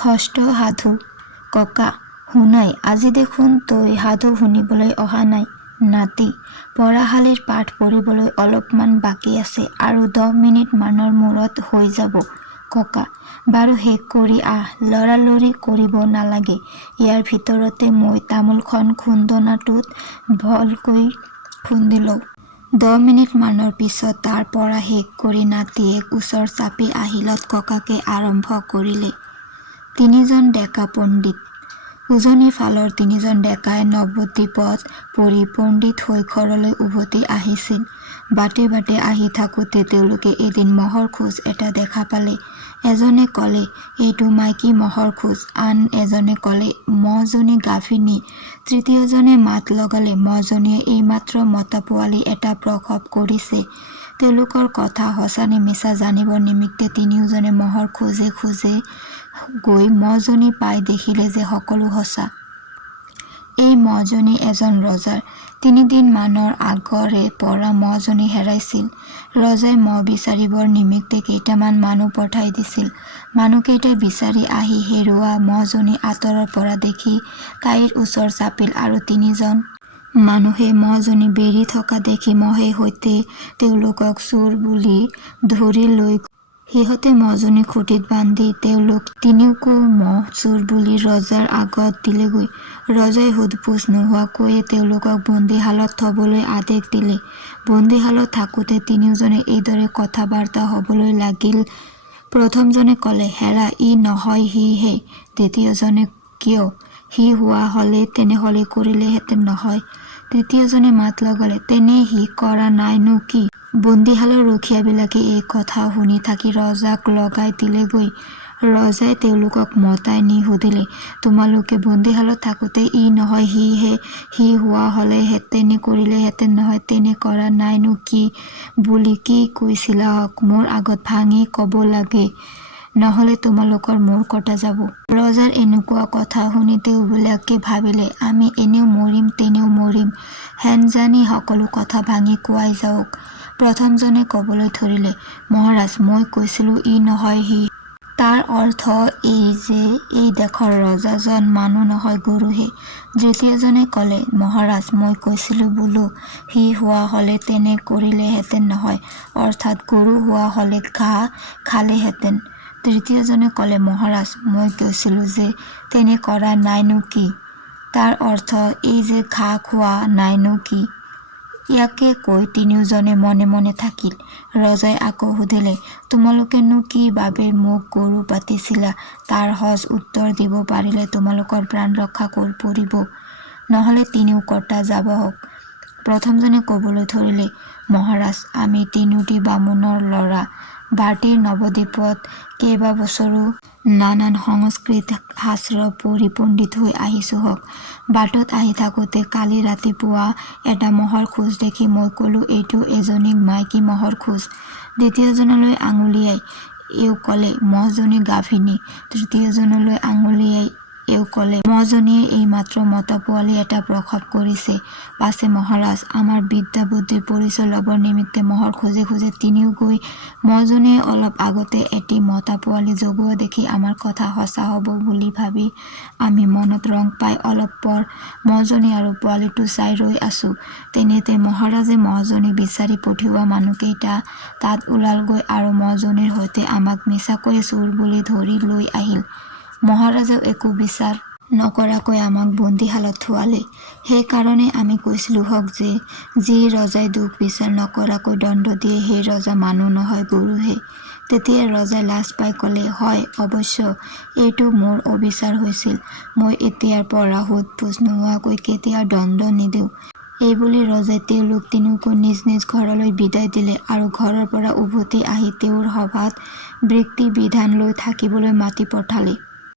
খষ্ট সাধু ককা শুনাই আজি দেখোন তই সাধু শুনিবলৈ অহা নাই নাতি পঢ়াশালীৰ পাঠ পঢ়িবলৈ অলপমান বাকী আছে আৰু 10 মিনিট মানৰ মূৰত হৈ যাব ককা বাৰু শেষ কৰি আহ লৰালৰি কৰিব নালাগে ইয়াৰ ভিতৰতে মই তামোলখন খুন্দনাটোত ভলকৈ খুন্দি লওঁ 10 মিনিট মানৰ পিছত তাৰ পৰা শেষ কৰি নাতিয়ে ওচৰ চাপি আহিলত ককাকে আৰম্ভ কৰিলে তিনিজন ডেকা পণ্ডিত উজনিৰ ফালৰ তিনিজন ডেকাই নৱদ্বীপত পঢ়ি পণ্ডিত হৈ ঘৰলৈ উভতি আহিছিল বাটে বাটে আহি থাকোঁতে তেওঁলোকে এদিন মহৰ খোজ এটা দেখা পালে এজনে ক'লে এইটো মাইকী মহৰ খোজ আন এজনে ক'লে মহজনী গাভিনী তৃতীয়জনে মাত লগালে মহজনীয়ে এইমাত্ৰ মতা পোৱালি এটা প্ৰসৱ কৰিছে তেওঁলোকৰ কথা সঁচা নে মিছা জানিবৰ নিমিত্তে তিনিওজনে মহৰ খোজে খোজে গৈ মহজনী পাই দেখিলে যে সকলো সঁচা এই মহজনী এজন ৰজাৰ 3 দিন মানৰ আগৰে পৰা মহজনী হেৰাইছিল ৰজাই মহ বিচাৰিবৰ নিমিত্তে কেইটামান মানুহ পঠাই দিছিল মানুহকেইটাই বিচাৰি আহি হেৰুৱা মহজনী আঁতৰৰ পৰা দেখি তাইৰ ওচৰ চাপিল আৰু 3জন মানুহে মহজনী বেৰি থকা দেখি মহে সৈতে তেওঁলোকক চোৰ বুলি ধৰি লৈ সিহঁতে মহজনী খুঁটিত বান্ধি তেওঁলোক তিনিওকো মহ চোৰ বুলি ৰজাৰ আগত দিলেগৈ ৰজাই সোধপোছ নোহোৱাকৈয়ে তেওঁলোকক বন্দীশালত থবলৈ আদেশ দিলে বন্দীশালত থাকোঁতে তিনিওজনে এইদৰে কথা বাৰ্তা হ'বলৈ লাগিল প্ৰথমজনে ক'লে হেৰা ই নহয় সি হে দ্বিতীয়জনে কিয় সি হোৱা হ'লে তেনেহ'লে কৰিলেহেঁতেন নহয় তৃতীয়জনে মাত লগালে তেনে সি কৰা নাইনো কি বন্দীশালৰ ৰখীয়াবিলাকে এই কথা শুনি থাকি ৰজাক লগাই দিলেগৈ ৰজাই তেওঁলোকক মতাই নি সুধিলে তোমালোকে বন্দীশালত থাকোঁতে ই নহয় সি হে সি হোৱা হ'লে তেনে কৰিলেহেঁতেন নহয় তেনে কৰা নাইনো কি বুলি কি কৈছিলা মোৰ আগত ভাঙি ক'ব লাগে নহ'লে তোমালোকৰ মূৰ কটা যাব ৰজাৰ এনেকুৱা কথা শুনি তেওঁবিলাকে ভাবিলে আমি এনেও মৰিম তেনেও মৰিম হেন জানি সকলো কথা ভাঙি কোৱাই যাওক প্ৰথমজনে ক'বলৈ ধৰিলে মহাৰাজ মই কৈছিলোঁ ই নহয় সি তাৰ অৰ্থ এই যে এই দেশৰ ৰজাজন মানুহ নহয় গৰুহে দ্বিতীয়জনে ক'লে মহাৰাজ মই কৈছিলোঁ বোলো সি হোৱা হ'লে তেনে কৰিলেহেঁতেন নহয় অৰ্থাৎ গৰু হোৱা হ'লে ঘাঁহ খালেহেঁতেন তৃতীয়জনে ক'লে মহাৰাজ মই কৈছিলোঁ যে তেনে কৰা নাইনো কি তাৰ অৰ্থ এই যে ঘাঁহ খোৱা নাইনো কি ইয়াকে কৈ তিনিওজনে মনে মনে থাকিল ৰজাই আকৌ সুধিলে তোমালোকেনো কি বাবে মোক গৰু পাতিছিলা তাৰ সজ উত্তৰ দিব পাৰিলে তোমালোকৰ প্ৰাণ ৰক্ষা পৰিব নহ'লে তিনিও কটা যাব হওক প্ৰথমজনে ক'বলৈ ধৰিলে মহাৰাজ আমি তিনিওটি বামুণৰ ল'ৰা ভাৰতীৰ নৱদ্বীপত কেইবাবছৰো নানান সংস্কৃত শাস্ত্ৰ পঢ়ি পণ্ডিত হৈ আহিছোঁ হওক বাটত আহি থাকোঁতে কালি ৰাতিপুৱা এটা মহৰ খোজ দেখি মই ক'লোঁ এইটো এজনী মাইকী মহৰ খোজ দ্বিতীয়জনলৈ আঙুলিয়াই এওঁ ক'লে মহজনী গাভিনী তৃতীয়জনলৈ আঙুলিয়াই এওঁ ক'লে মহজনীয়ে এইমাত্ৰ মতা পোৱালি এটা প্ৰসৱ কৰিছে পাছে মহাৰাজ আমাৰ বিদ্যা বুদ্ধিৰ পৰিচয় ল'বৰ নিমিত্তে মহৰ খোজে খোজে তিনিও গৈ মহজনীয়ে অলপ আগতে এটি মতা পোৱালি জগোৱা দেখি আমাৰ কথা সঁচা হ'ব বুলি ভাবি আমি মনত ৰং পাই অলপ পৰ মহজনী আৰু পোৱালিটো চাই ৰৈ আছোঁ তেনেতে মহাৰাজে মহজনী বিচাৰি পঠিওৱা মানুহকেইটা তাত ওলালগৈ আৰু মহজনীৰ সৈতে আমাক মিছাকৈ চোৰ বুলি ধৰি লৈ আহিল মহাৰাজেও একো বিচাৰ নকৰাকৈ আমাক বন্দীশালত থোৱালে সেইকাৰণে আমি কৈছিলোঁ হওক যে যি ৰজাই দুখ বিচাৰ নকৰাকৈ দণ্ড দিয়ে সেই ৰজা মানুহ নহয় গৰুহে তেতিয়া ৰজাই লাজ পাই ক'লে হয় অৱশ্য এইটো মোৰ অবিচাৰ হৈছিল মই এতিয়াৰ পৰা সোধপোছ নোহোৱাকৈ কেতিয়াও দণ্ড নিদিওঁ এইবুলি ৰজাই তেওঁলোক তিনিওকো নিজ নিজ ঘৰলৈ বিদায় দিলে আৰু ঘৰৰ পৰা উভতি আহি তেওঁৰ সভাত বৃত্তি বিধান লৈ থাকিবলৈ মাতি পঠালে।